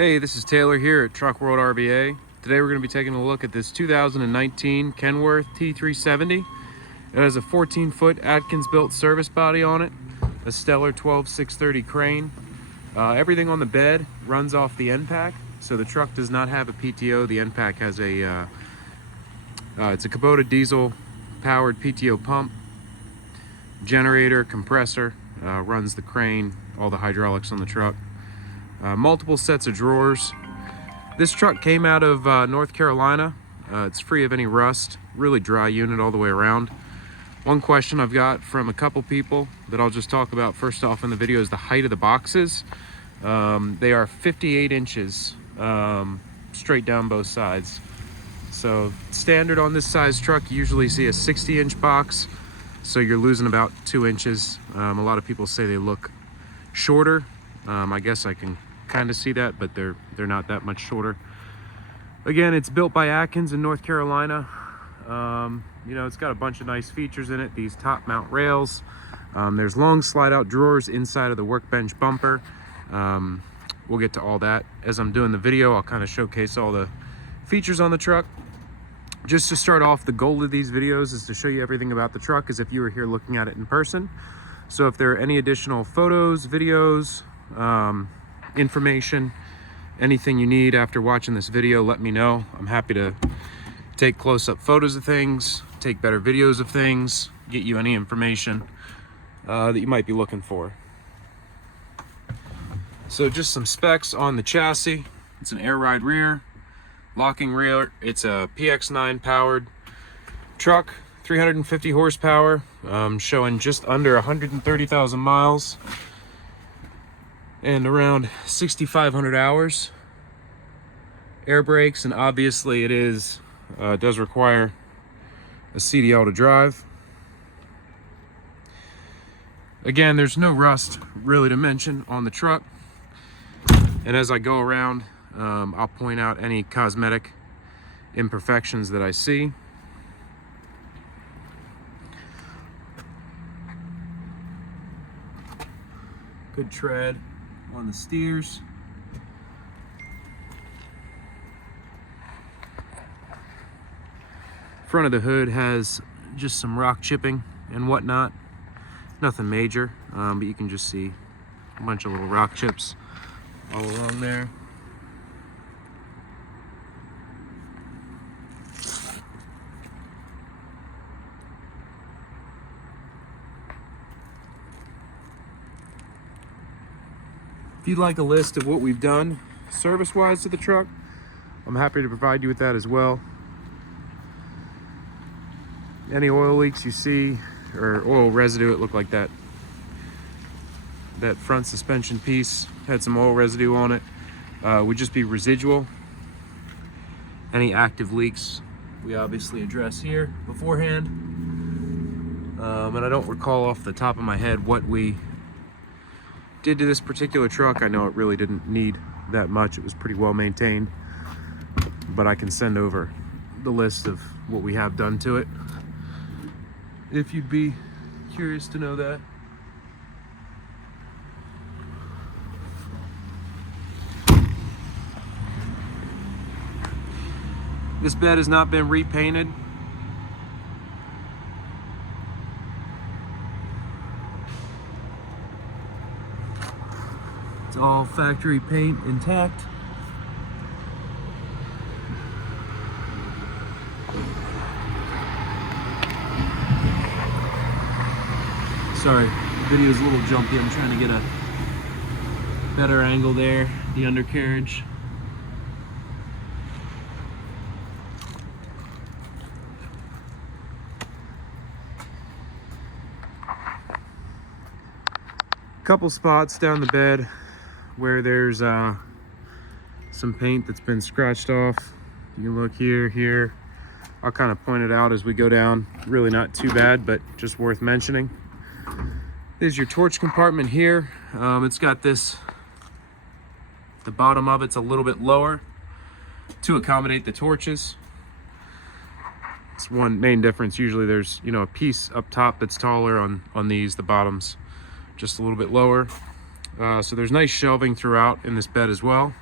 Hey, this is Taylor here at Truck World RVA. Today we're going to be taking a look at this 2019 Kenworth T370. It has a 14-foot Adkins built service body on it, a stellar 12-630 crane. Everything on the bed runs off the end pack, so the truck does not have a PTO. The end pack has a it's a Kubota diesel powered PTO pump, generator, compressor, runs the crane, all the hydraulics on the truck. Multiple sets of drawers. This truck came out of North Carolina. It's free of any rust, really dry unit all the way around. One question I've got from a couple people that I'll just talk about first off in the video is the height of the boxes. They are 58 inches straight down both sides. So standard on this size truck, you usually see a 60-inch box, so you're losing about 2 inches. A lot of people say they look shorter. I guess I can kind of see that, but they're not that much shorter. Again, it's built by Adkins in North Carolina. You know, it's got a bunch of nice features in it. These top mount rails. There's long slide out drawers inside of the workbench bumper. We'll get to all that as I'm doing the video. I'll kind of showcase all the features on the truck. Just to start off, the goal of these videos is to show you everything about the truck as if you were here looking at it in person. So if there are any additional photos, videos, information, anything you need after watching this video, let me know. I'm happy to take close-up photos of things, take better videos of things, get you any information that you might be looking for. So just some specs on the chassis. It's an air ride rear, locking rear. It's a PX9 powered truck, 350 horsepower, showing just under 130,000 miles and around 6,500 hours. Air brakes, and obviously it does require a CDL to drive. Again, there's no rust really to mention on the truck, and as I go around, I'll point out any cosmetic imperfections that I see. Good tread on the steers. Front of the hood has just some rock chipping and whatnot. Nothing major, but you can just see a bunch of little rock chips all along there. If you'd like a list of what we've done service-wise to the truck, I'm happy to provide you with that as well. Any oil leaks you see, or oil residue, it looked like that front suspension piece had some oil residue on it, would just be residual. Any active leaks we obviously address here beforehand. And I don't recall off the top of my head what we did to this particular truck. I know it really didn't need that much. It was pretty well maintained, but I can send over the list of what we have done to it if you'd be curious to know that. This bed has not been repainted. It's all factory paint intact. Sorry, the video's a little jumpy. I'm trying to get a better angle there, the undercarriage. Couple spots down the bed where there's some paint that's been scratched off. You can look here. I'll kind of point it out as we go down. Really not too bad, but just worth mentioning. There's your torch compartment here. It's got this, the bottom of it's a little bit lower to accommodate the torches. It's one main difference. Usually there's, you know, a piece up top that's taller on these, the bottoms just a little bit lower. So there's nice shelving throughout in this bed as well.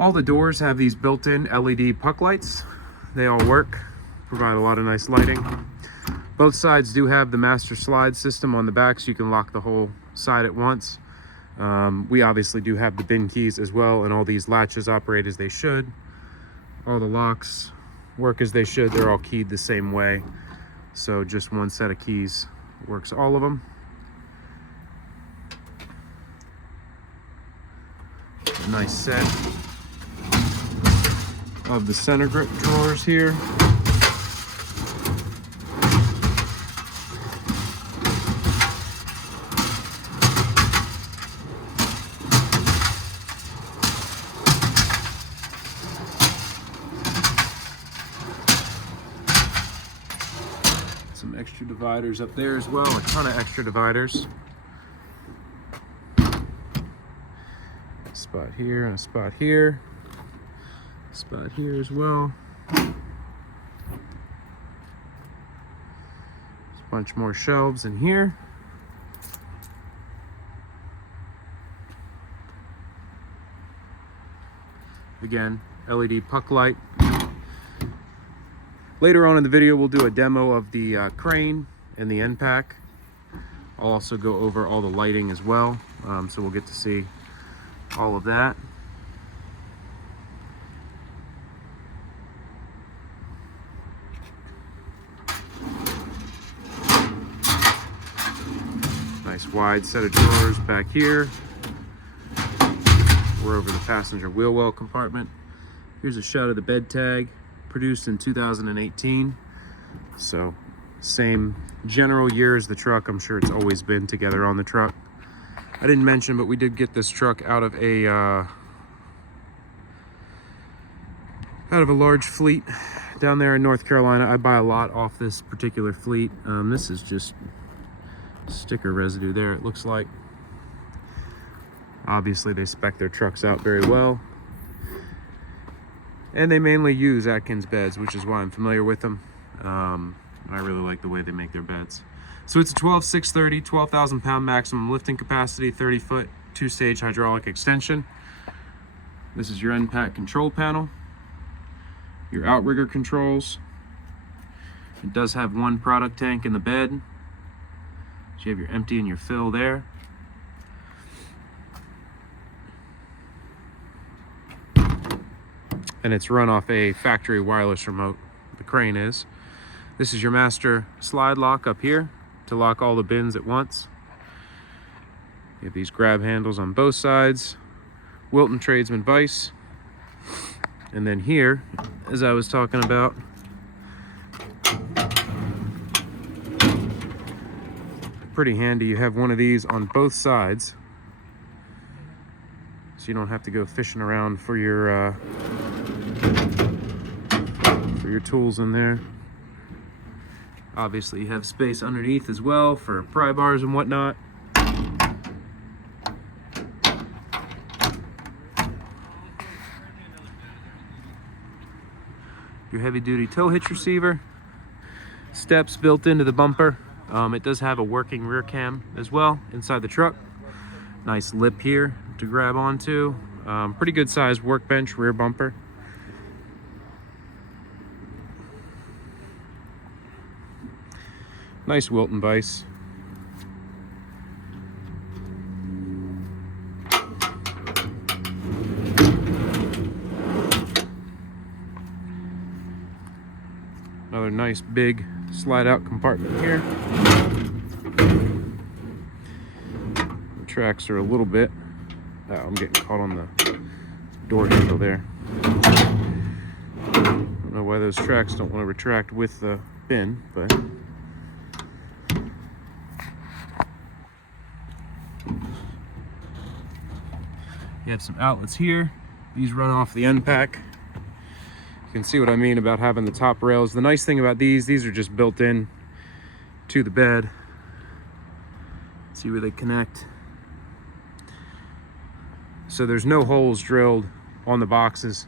All the doors have these built-in LED puck lights. They all work, provide a lot of nice lighting. Both sides do have the master slide system on the back, so you can lock the whole side at once. We obviously do have the bin keys as well, and all these latches operate as they should. All the locks work as they should. They're all keyed the same way, so just one set of keys works all of them. A nice set of the center grip drawers here. Some extra dividers up there as well, a ton of extra dividers. A spot here and a spot here. A spot here as well. There's a bunch more shelves in here. Again, LED puck light. Later on in the video, we'll do a demo of the crane and the end pack. I'll also go over all the lighting as well, so we'll get to see all of that. Nice wide set of drawers back here. We're over the passenger wheel well compartment. Here's a shot of the bed tag, produced in 2018, so same general year as the truck. I'm sure it's always been together on the truck. I didn't mention, but we did get this truck out of a large fleet down there in North Carolina. I buy a lot off this particular fleet. This is just sticker residue there, it looks like. Obviously they spec their trucks out very well. And they mainly use Adkins beds, which is why I'm familiar with them. I really like the way they make their beds. So it's a 12,630, 12,000 pound maximum lifting capacity, 30 foot, 2-stage hydraulic extension. This is your end pack control panel, your outrigger controls. It does have one product tank in the bed. So you have your empty and your fill there. And it's run off a factory wireless remote. The crane is. This is your master slide lock up here to lock all the bins at once. You have these grab handles on both sides. Wilton Tradesman vise. And then here, as I was talking about, pretty handy. You have one of these on both sides, so you don't have to go fishing around for your tools in there. Obviously, you have space underneath as well for pry bars and whatnot. Your heavy-duty tow hitch receiver. Steps built into the bumper. It does have a working rear cam as well inside the truck. Nice lip here to grab onto. Pretty good sized workbench rear bumper. Nice Wilton vise. Another nice big slide out compartment here. The tracks are a little bit, I'm getting caught on the door handle there. I don't know why those tracks don't want to retract with the bin, but you have some outlets here. These run off the end pack. You can see what I mean about having the top rails. The nice thing about these are just built in to the bed. See where they connect. So there's no holes drilled on the boxes,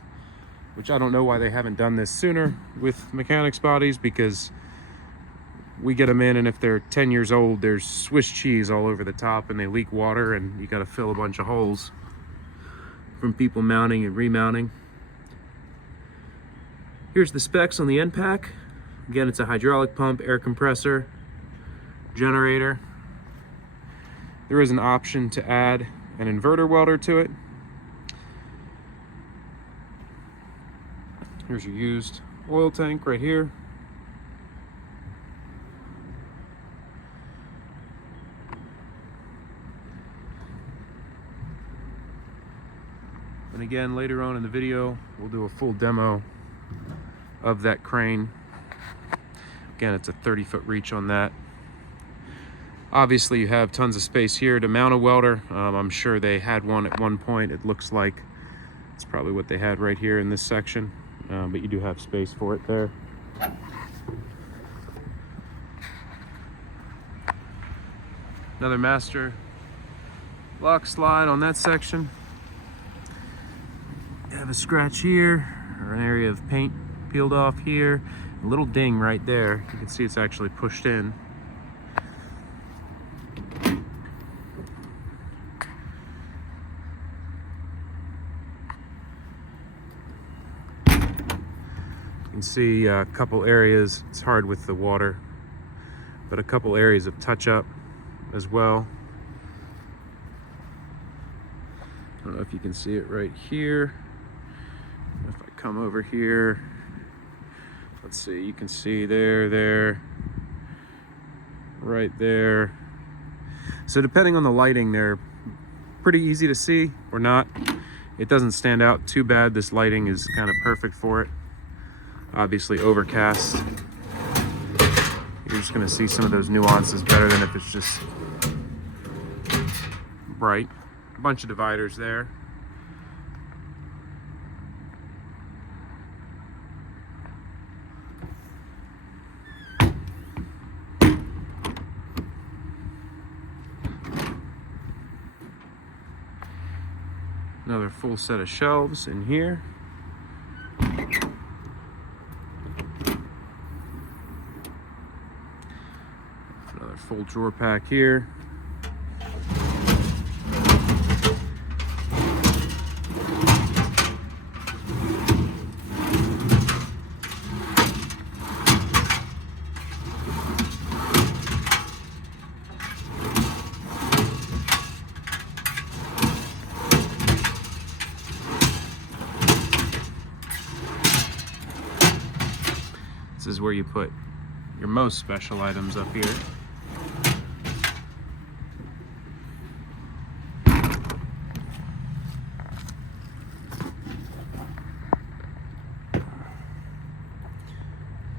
which I don't know why they haven't done this sooner with mechanics bodies, because we get them in and if they're 10 years old, there's Swiss cheese all over the top and they leak water and you got to fill a bunch of holes from people mounting and remounting. Here's the specs on the end pack. Again, it's a hydraulic pump, air compressor, generator. There is an option to add an inverter welder to it. Here's your used oil tank right here. And again, later on in the video, we'll do a full demo of that crane. Again, it's a 30-foot reach on that. Obviously, you have tons of space here to mount a welder. I'm sure they had one at one point. It looks like it's probably what they had right here in this section, but you do have space for it there. Another master lock slide on that section. You have a scratch here, or an area of paint peeled off here. A little ding right there. You can see it's actually pushed in. You can see a couple areas, it's hard with the water, but a couple areas of touch-up as well. I don't know if you can see it right here. If I come over here, let's see, you can see there, right there. So depending on the lighting, they're pretty easy to see or not. It doesn't stand out too bad. This lighting is kind of perfect for it. Obviously overcast. You're just gonna see some of those nuances better than if it's just bright. A bunch of dividers there. Another full set of shelves in here. Another full drawer pack here. This is where you put your most special items up here.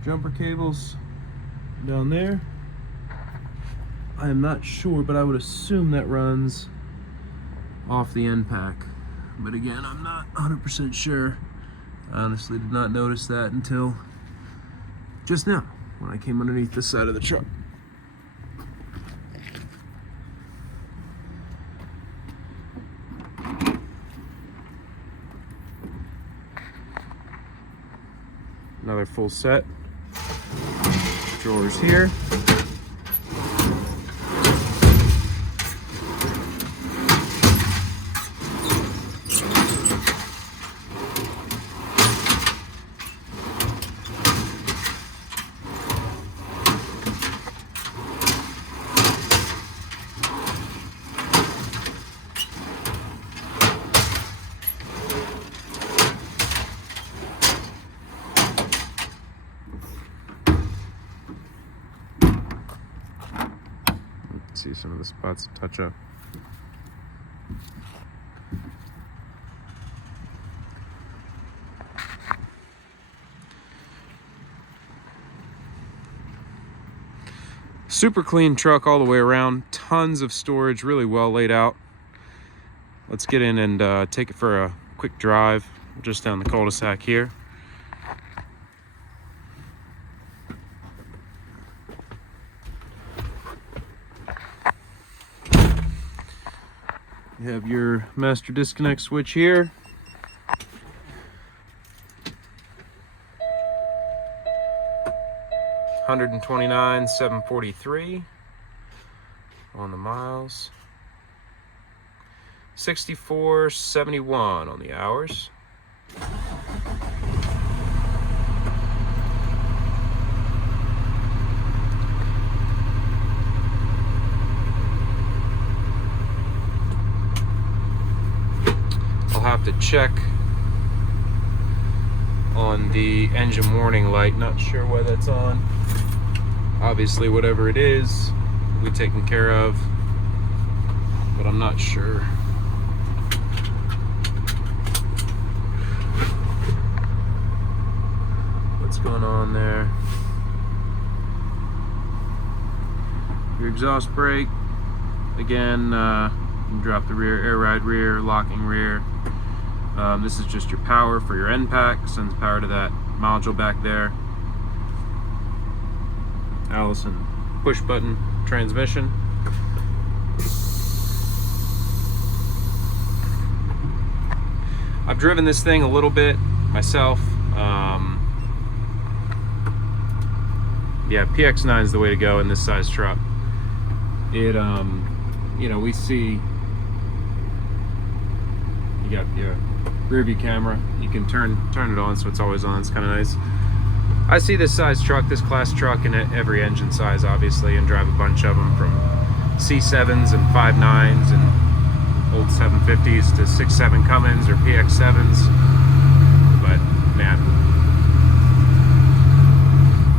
Jumper cables down there. I am not sure, but I would assume that runs off the end pack. But again, I'm not 100% sure. I honestly did not notice that until just now, when I came underneath the side of the truck. Another full set. Drawers here. See some of the spots to touch up. Super clean truck all the way around. Tons of storage, really well laid out. Let's get in and take it for a quick drive just down the cul-de-sac here. You have your master disconnect switch here. $129,743 on the miles. 64.71 on the hours. I'll have to check on the engine warning light. Not sure why that's on. Obviously, whatever it is, will be taken care of, but I'm not sure. What's going on there? Your exhaust brake, again, you can drop the rear, air ride rear, locking rear. This is just your power for your end pack, sends power to that module back there. Allison push button transmission. I've driven this thing a little bit myself. Yeah, PX9 is the way to go in this size truck. It, you know, we see you got your rear view camera. You can turn it on so it's always on. It's kind of nice. I see this size truck, this class truck, in every engine size, obviously, and drive a bunch of them, from C7s and 5.9s and old 750s to 6.7 Cummins or PX7s. But man,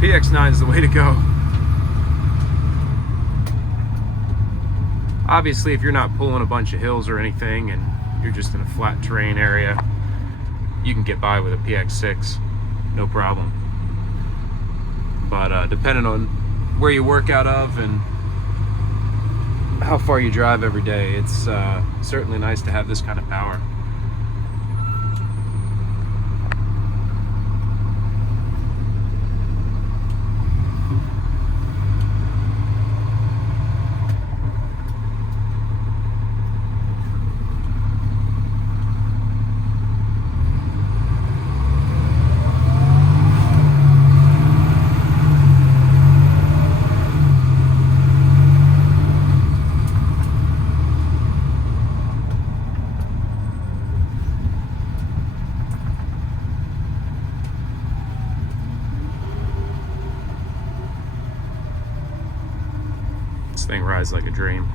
PX9 is the way to go. Obviously, if you're not pulling a bunch of hills or anything and you're just in a flat terrain area, you can get by with a PX6, no problem. But depending on where you work out of and how far you drive every day, it's certainly nice to have this kind of power. This thing rides like a dream.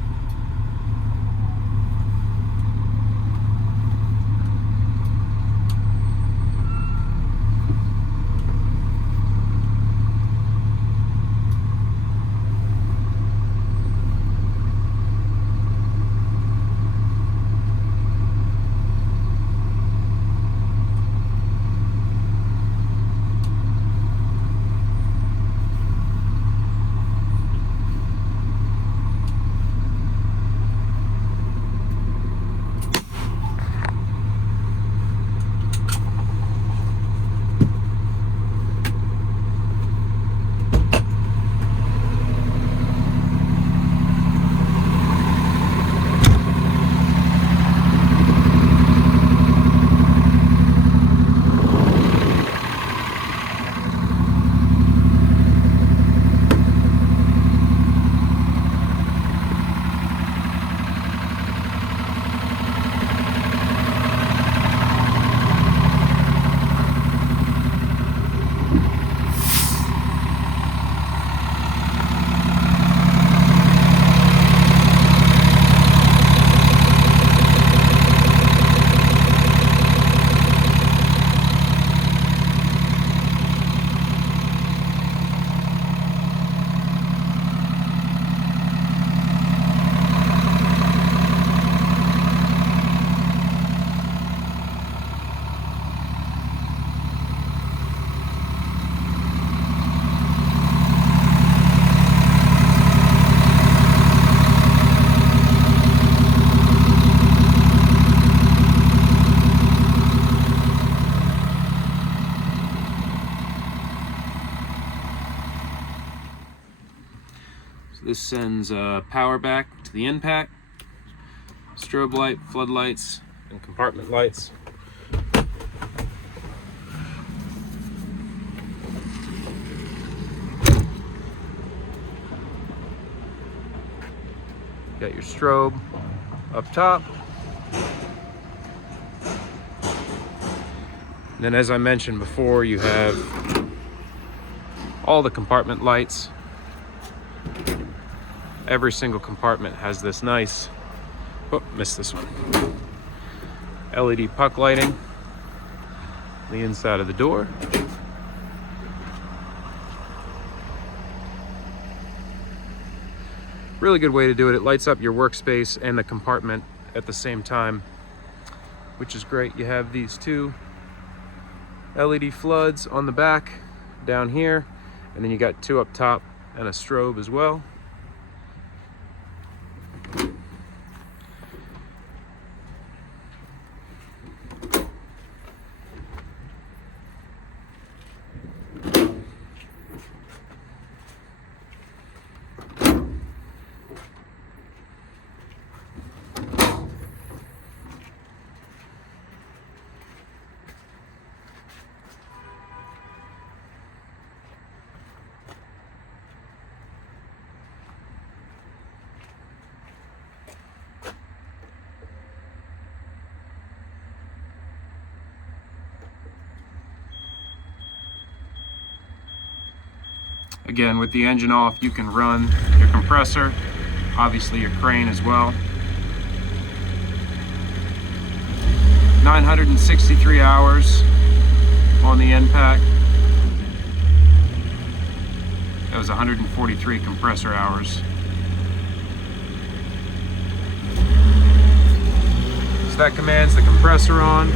This sends power back to the end pack, strobe light, floodlights, and compartment lights. Got your strobe up top, And then, as I mentioned before, you have all the compartment lights. Every single compartment has this nice, oh, missed this one, LED puck lighting on the inside of the door. Really good way to do it. It lights up your workspace and the compartment at the same time, which is great. You have these two LED floods on the back down here, and then you got two up top and a strobe as well. Again, with the engine off, you can run your compressor, obviously your crane as well. 963 hours on the end pack. That was 143 compressor hours. So that commands the compressor on.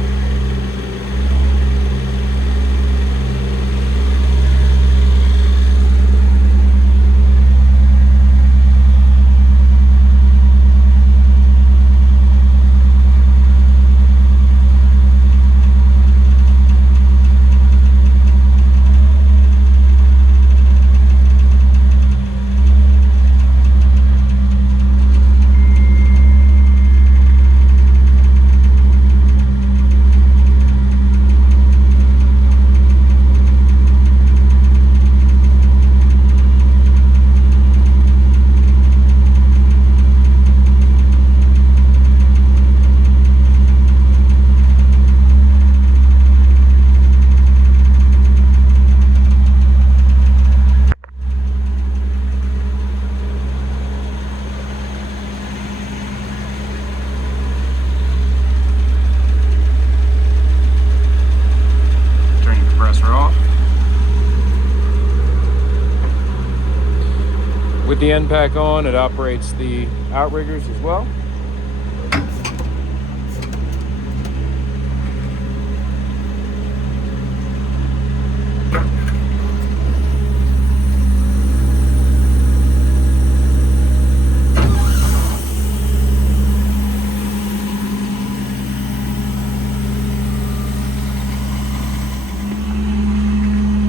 With the end pack on, it operates the outriggers as well.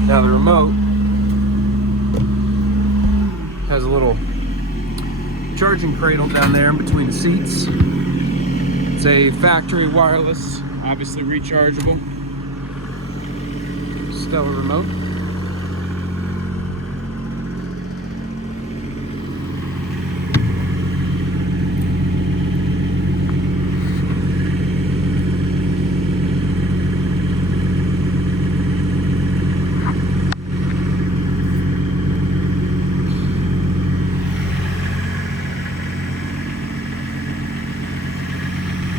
Now the remote has a little charging cradle down there in between the seats. It's a factory wireless, obviously rechargeable. Stellar remote.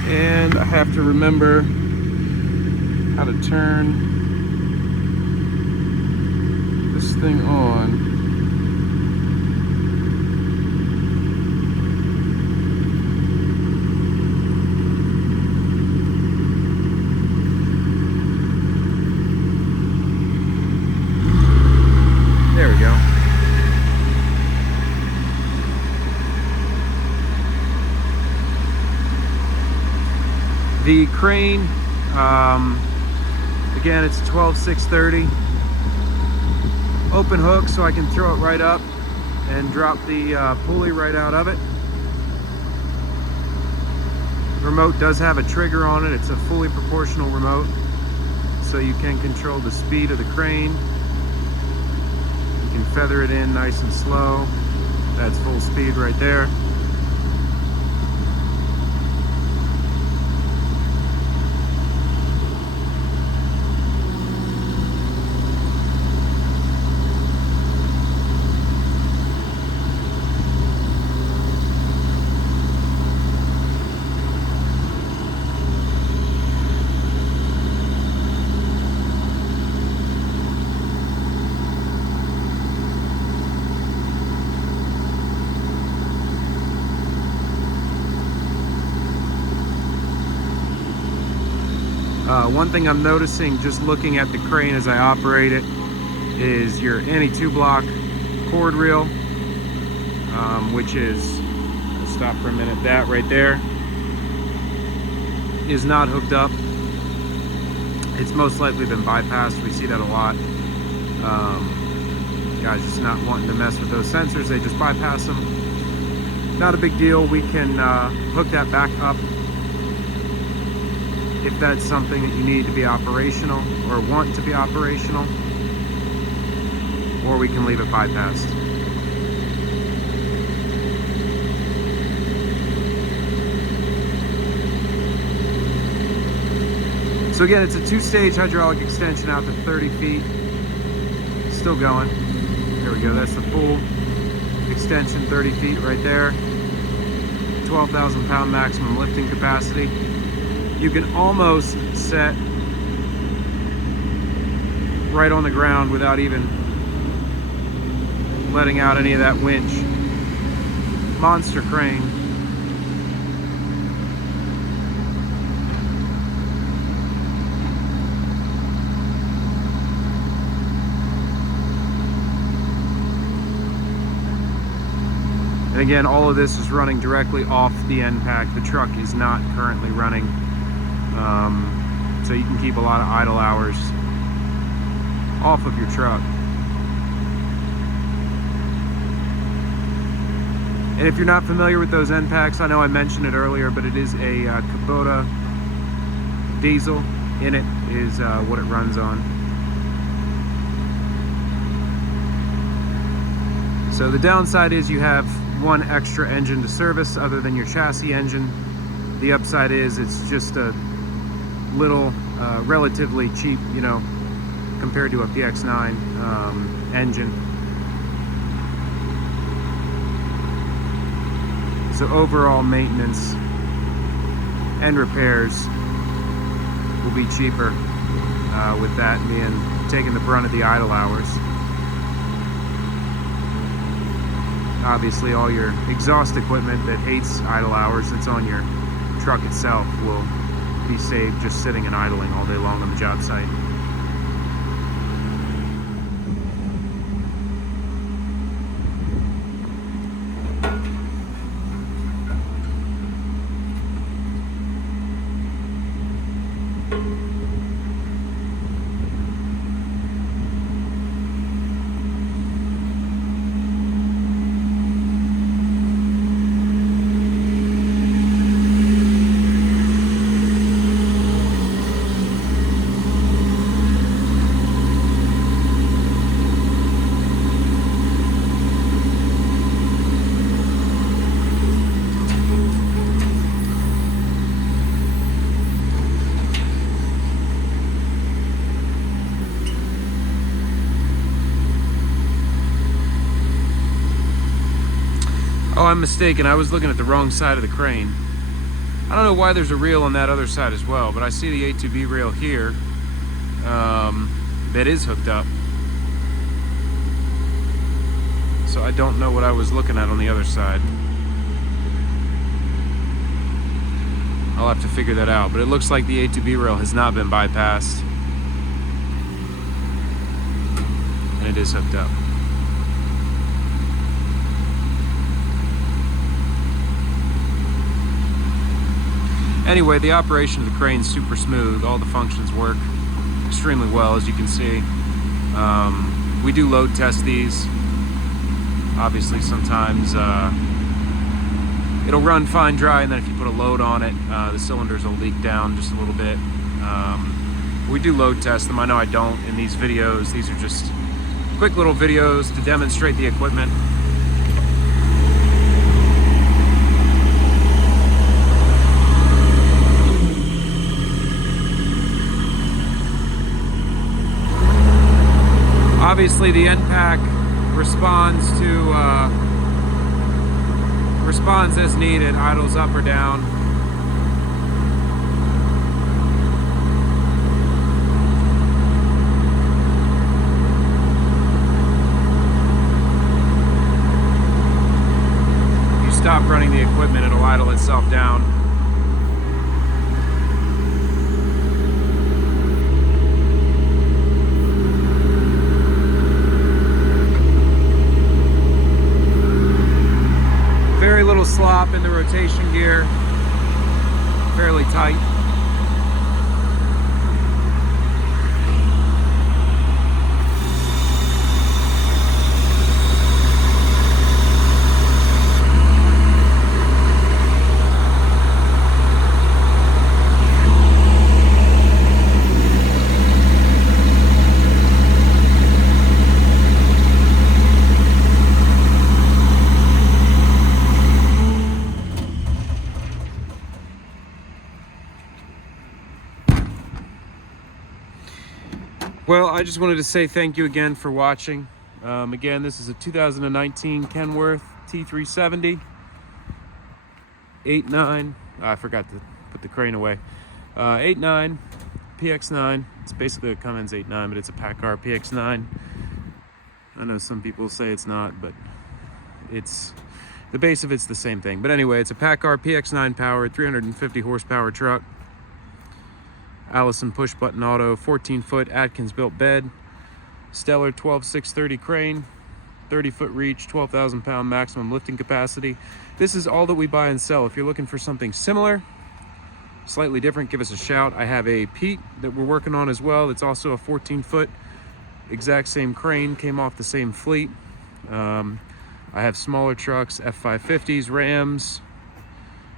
And I have to remember how to turn this thing on. There we go. The crane, again, it's a 12-630 open hook, so I can throw it right up and drop the pulley right out of it. The remote does have a trigger on it. It's a fully proportional remote, so you can control the speed of the crane. You can feather it in nice and slow. That's full speed right there. One thing I'm noticing just looking at the crane as I operate it is your anti-2 block cord reel, which is, let's stop for a minute, that right there is not hooked up. It's most likely been bypassed. We see that a lot. Guys just not wanting to mess with those sensors, they just bypass them. Not a big deal. We can hook that back up if that's something that you need to be operational or want to be operational, or we can leave it bypassed. So again, it's a 2-stage hydraulic extension out to 30 feet. Still going. There we go, that's the full extension, 30 feet right there. 12,000 pound maximum lifting capacity. You can almost set right on the ground without even letting out any of that winch. Monster crane. And again, all of this is running directly off the end pack. The truck is not currently running. So you can keep a lot of idle hours off of your truck. And if you're not familiar with those end packs, I know I mentioned it earlier, but it is a Kubota diesel. In it is what it runs on. So the downside is you have one extra engine to service other than your chassis engine. The upside is it's just a little relatively cheap, you know, compared to a PX9 engine. So overall maintenance and repairs will be cheaper with that being taking the brunt of the idle hours. Obviously all your exhaust equipment that hates idle hours that's on your truck itself will be saved just sitting and idling all day long on the job site. Oh, I'm mistaken. I was looking at the wrong side of the crane. I don't know why there's a reel on that other side as well, but I see the A2B rail here that is hooked up. So I don't know what I was looking at on the other side. I'll have to figure that out, but it looks like the A2B rail has not been bypassed. And it is hooked up. Anyway, the operation of the crane is super smooth. All the functions work extremely well, as you can see. We do load test these. Obviously, sometimes it'll run fine dry, and then if you put a load on it, the cylinders will leak down just a little bit. We do load test them. I know I don't in these videos. These are just quick little videos to demonstrate the equipment. Obviously, the end pack responds as needed, idles up or down. If you stop running the equipment, it'll idle itself down. flip-flop in the rotation gear, fairly tight. Well, I just wanted to say thank you again for watching. Again, this is a 2019 Kenworth T370 8.9. I forgot to put the crane away. 8.9 PX9. It's basically a Cummins 8.9, but it's a PACCAR PX9. I know some people say it's not, but it's the base of it's the same thing. But anyway, it's a PACCAR PX9 powered 350 horsepower truck. Allison push button auto, 14-foot Adkins built bed, stellar 12/630 crane, 30-foot reach, 12,000 pound maximum lifting capacity. This is all that we buy and sell. If you're looking for something similar, slightly different, give us a shout. I have a Pete that we're working on as well. It's also a 14-foot, exact same crane, came off the same fleet. I have smaller trucks, F550s, Rams.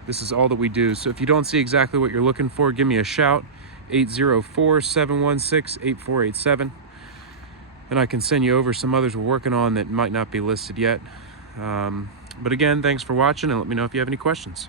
This is all that we do. So if you don't see exactly what you're looking for, give me a shout. 804-716-8487, and I can send you over some others we're working on that might not be listed yet. But again, thanks for watching, and let me know if you have any questions.